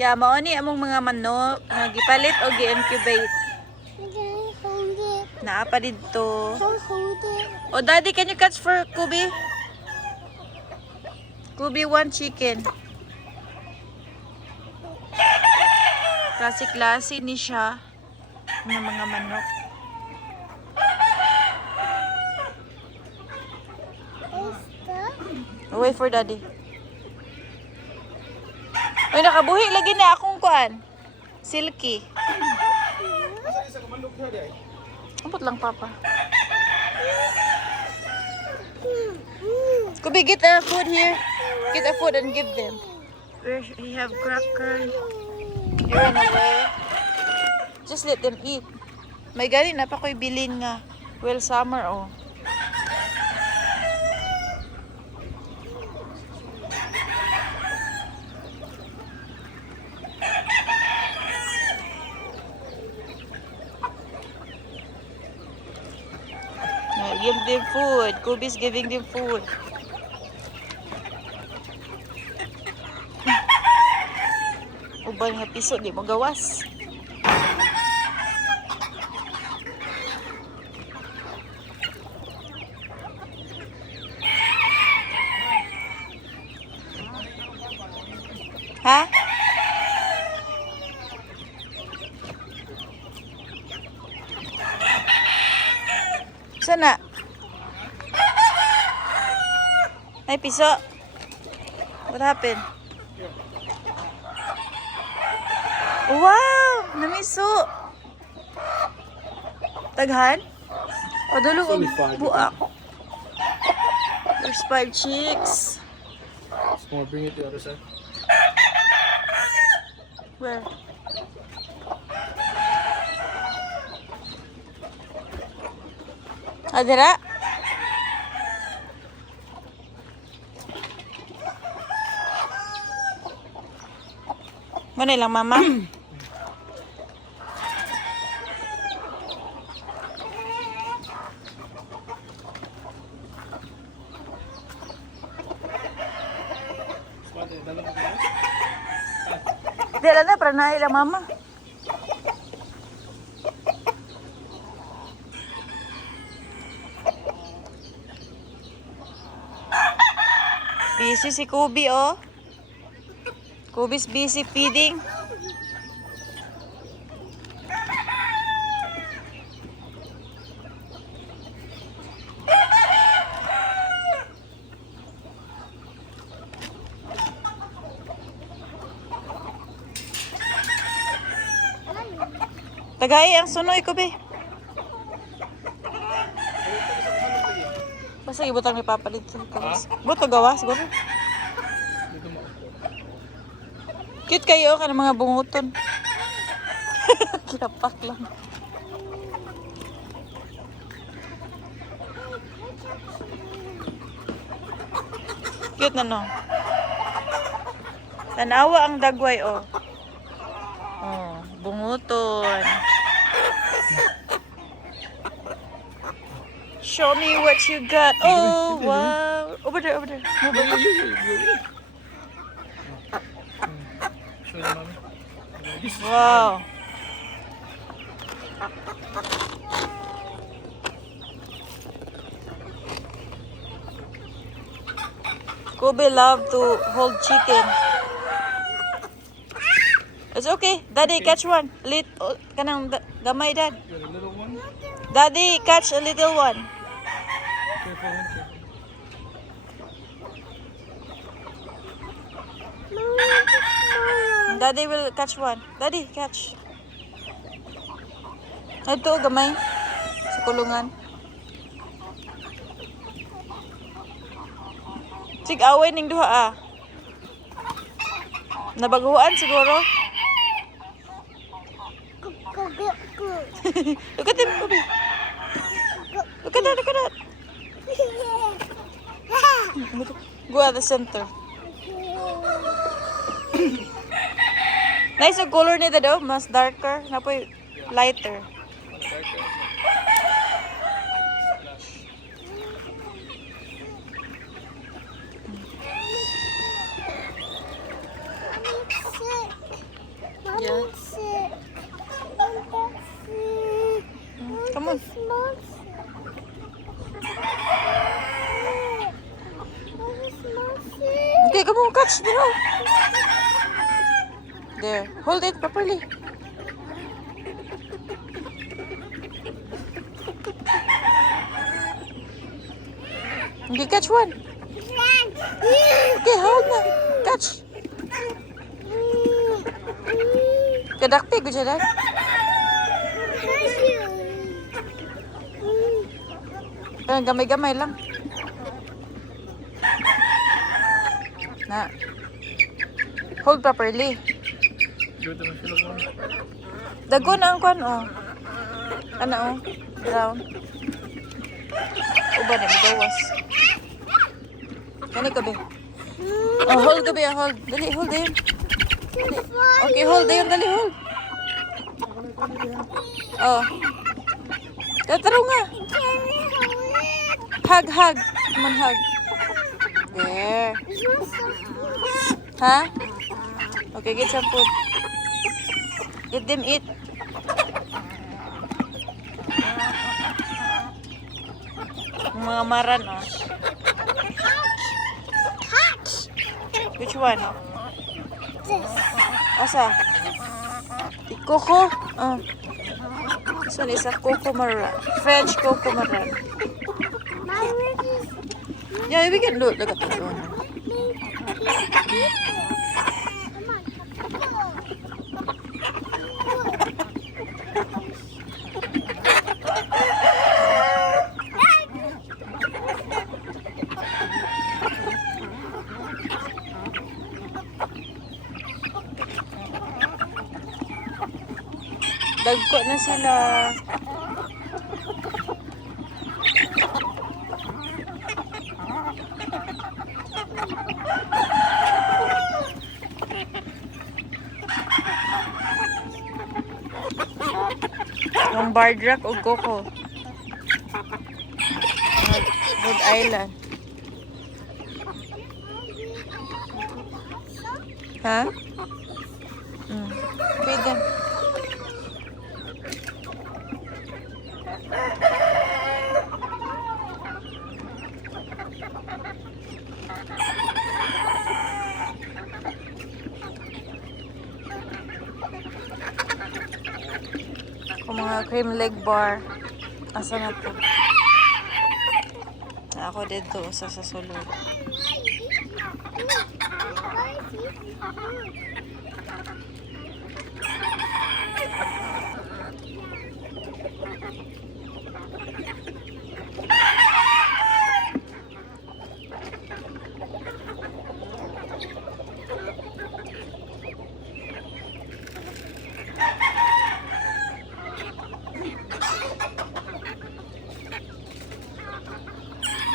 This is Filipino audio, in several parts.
Kaya mao ni among mga manok nga gipalit o gi-incubate. Naa pa dito. Oh, Daddy, can you catch for Kubi? Kubi, one chicken. Klase-klase ni siya ng mga manok. Wait for Daddy. Uy, nakabuhi lagi na akong kuan. Silky. Ambot lang, Papa. Kubi, get a food here. Get a food and give them. Where he have cracker. He ran away. Just let them eat. May gani na pa ko'y bilin nga. Well, summer, oh. Give them food. Kubi's giving them food. Uban nga piso, di mo gawas. Ha? Sana? Ay, piso. What happened? Wow! Namiso! Taghan? O, dulo ko buak. There's 5 chicks. More, bring it to the other side. Where? Adira? Mana lang, Mama? Dila na, para na ilang, Mama. Busy si Kubi, oh. Kubi's busy feeding. Tagay ang sunoy, Kubi. Basta ibutang ni Papa dito. Buto gawa, siguro. Cute kayo ka ng mga bunguton. Kinapak lang. Cute na, no? Tanawa ang dagway, oh. Oh, bunguton. Show me what you got. Oh, wow. Over there, over there. Move over. Show the mommy. Wow. Kobe love to hold chicken. It's okay. Daddy, catch one. Kanang gamay, Dad. You got a little one? Daddy, catch a little one. Careful, careful. Daddy will catch one. Daddy, catch. Ito, gamay. Sa kulungan. Sig away ning duha, ah. Nabaguhan siguro. Look at him, Kobe. Look at that, look at that. Go at the center. Nice yung color nito daw, mas darker. Napoy lighter. sick. Yeah. Mommy's sick. Mommy's sick. Come on. Mommy's sick. Mommy's sick. Okay, come on, catch. You know. There. Hold it properly. Okay, catch one. Okay, hold na. Catch. Kadakpi ko dyan. Gamay-gamay lang. Na. Hold properly. Go to my field, Mom. Dago na ang kwan, oh. Ano, oh. Brown. Uba na, magawas. Kani ka, be? Oh, hold ka, be. Hold. Dali, hold din. Okay, hold din. Dali, hold. Oh. Tataro nga. Hug, hug. Come on, hug. There. Ha? Okay, get some food. Let them eat. Mga maran, oh. Which one? Asa? The coco? Oh. This one is a coco maran. French coco maran. Yeah, we can look at that one. Dagko na sila. Yung bardrak o coco. Rhode Island. Ha? Feed them. Kung mga cream leg bar, asa na to? Ako dito sa sulod.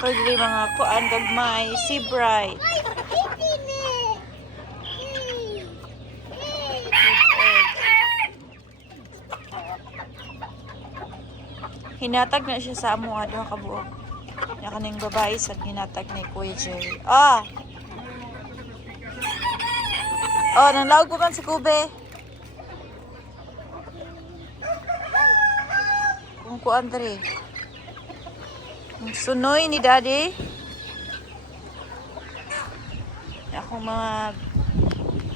Pwede mga kuan gagmay, sea bright. Hinatag na siya sa amo nga duha ka buok. Ya kaning babae sa hinatag ni Kuya Jerry. Ah. Oh, nang laog ko kan sa kube. Kung kuan diri. Sunoy ni Daddy. Ako mga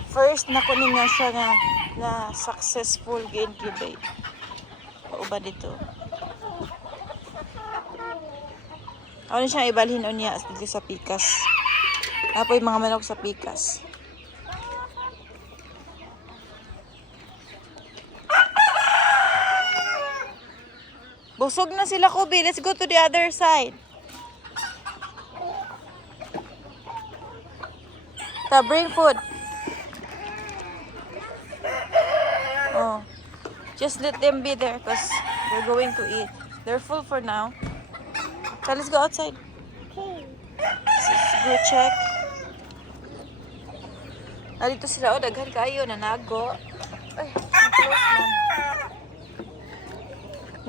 first na kunin nga siya na successful gi-incubate. Pauba dito. Ako na siyang ibalhin o niya dito sa pikas. Apo yung mga manok sa pikas. Busog na sila, Kobe. Let's go to the other side. Ta, bring food. Oh. Just let them be there because they're going to eat. They're full for now. So let's go outside. Let's go check. Dito sila. Oh, daghan kayo. Nanago. Ay, close man.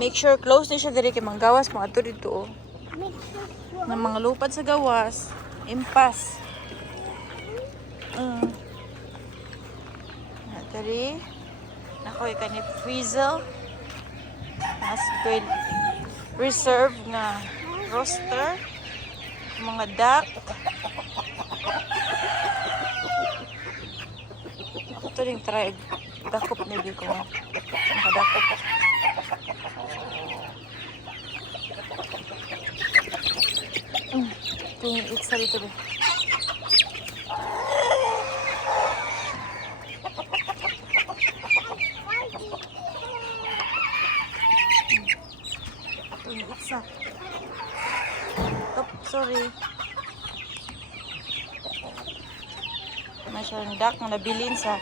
Make sure close na siya diri kay manggawas mga ato dito oh. Ng mga lupad sa gawas, impas. Dari. Nakoy ka ni Frizzle. Nas ko'y reserve nga roster. Mga duck. Ako to rin try. Dakop na di ko. Makadakop. Kung i-itsa dito ba. Isa. Oh, sorry. Masyadong duck na nabilin sa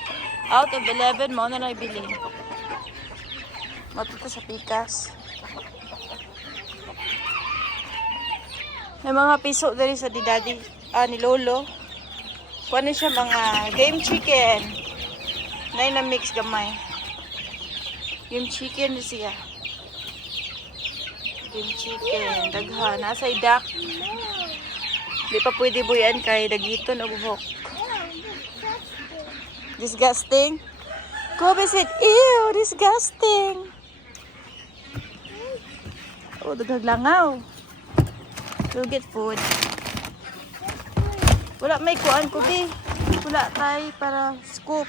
out of 11 mo na nabilin. Matuto sa pikas. May mga piso dari sa di daddy, ni lolo. Kuha siya mga game chicken. Na mix gamay. Game chicken siya. Game chicken, daghan. Nasa duck. Di pa pwede buyan kay dagiton o buhok. Disgusting. Go visit. Ew, disgusting. Oh, daghag langaw. We'll get food. Wala may kuan ko di. Wala tay para scoop.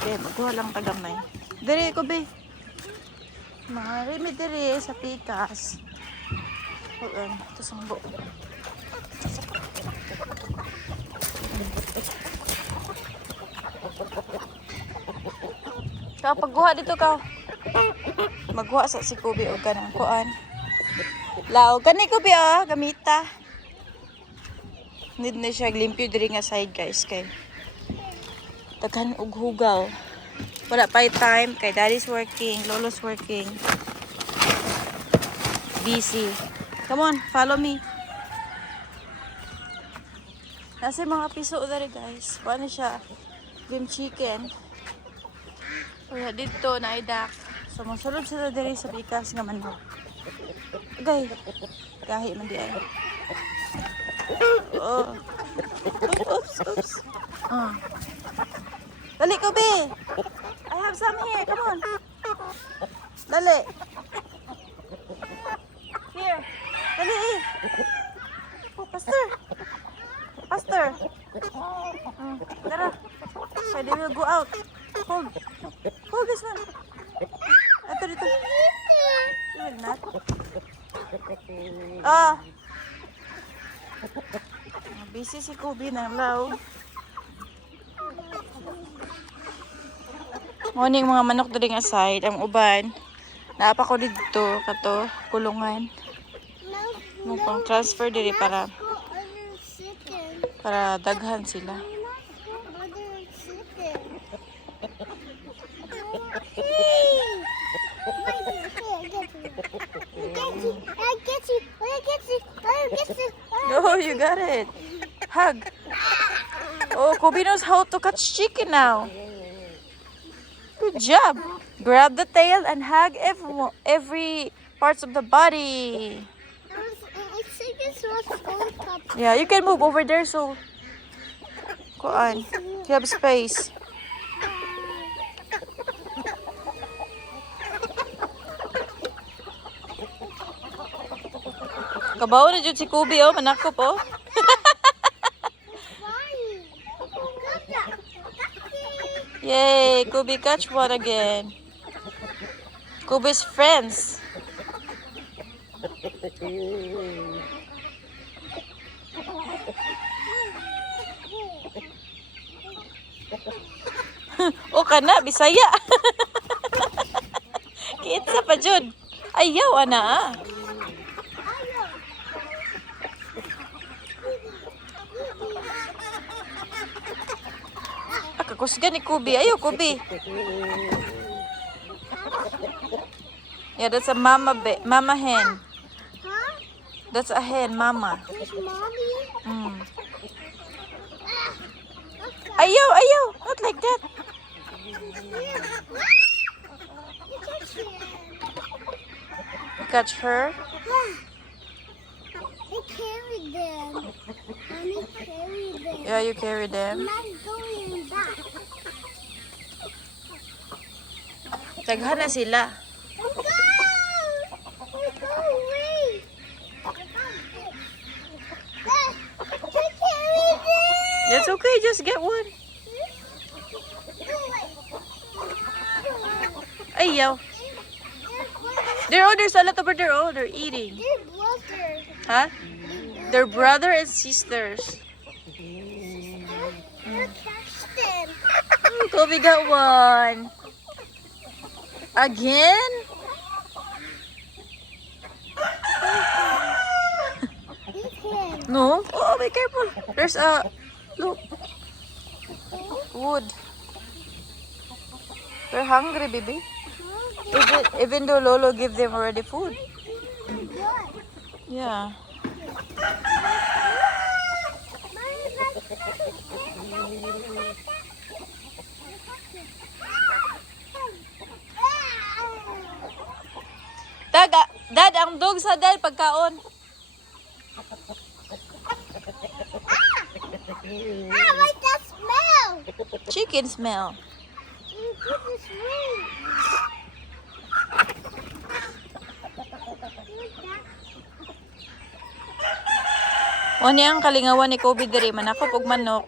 Okay, magkuha lang tagamay. Dere ko be. Mga remi dere sa pikas. Ito sumbo. Kau pagguha dito ka. Magguha sa si Kubi o kanang kuan. Lao kani Kubi gamita. Need na siya limpyo diri nga side guys kay daghan og hugaw. Wala pa time kay daddy's working, lolo's working. Busy. Come on, follow me. Nasa mga piso dali guys. Paano siya? Game chicken. Kaya dito na idak. So masulod sila dali sa pikas nga manok. Okay. Gahi man di ay. Oh. Oops, oops. Dali ko be. I have some here. Come on. Dali. Here. Dali eh. Oh, Pastor. Pastor. Tara. So they will go out. Hold. Hold this one. Ito dito. You will not. Busy si Kubi ng law. Morning mga manok doon aside. Ang uban. Naapa ko dito. Kato. Kulungan. Pang transfer diri para daghan sila. Oh, you got it. Hug. Oh, Kobe knows how to catch chicken now. Good job. Grab the tail and hug every parts of the body. Yeah, you can move over there so go on. You have space. Kabaw na dyan si Kubi, oh. Manakop, oh. Yay! Kubi catch one again. Kubi's friends. O ka na, Bisaya. Kitsa pa dyan. Ayaw, ana, Kakusgan ni Kubi. Ayaw, Kubi. Yeah, that's a mama hen. Huh? That's a hen, mama. There's mommy? Ayaw, ayaw. Not like that. You catch her? I carried them. Mommy carried them. Yeah, you carry them. I'm not going Daghan na sila. Go! Go away! Take care of it! That's okay, just get one. Ayaw. There's a lot over there. Oh, they're eating. They're brother. Huh? They're brother and sisters. Look, catch them. Kobe got one. Again? Eat him. No. Oh, be careful. There's a look wood. They're hungry, baby. Even though Lolo give them already food. Good. Yeah. Dad, ang dog sa dad pagkaon. I like that smell. Chicken smell. This is sweet. O niya ang kalingawan ni Kobe diri manakop og manok.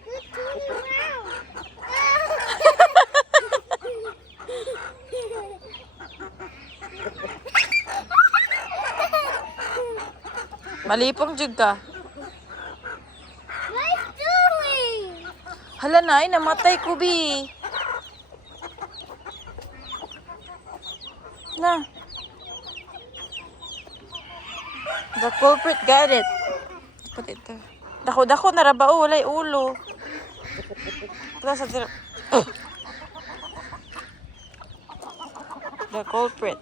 Malipong jud ka. What is doing? Hala na ay namatay Kobe. Na. The culprit got it. Put it there. Dako na rabao, walay ulo. Ito sa tira. The culprit.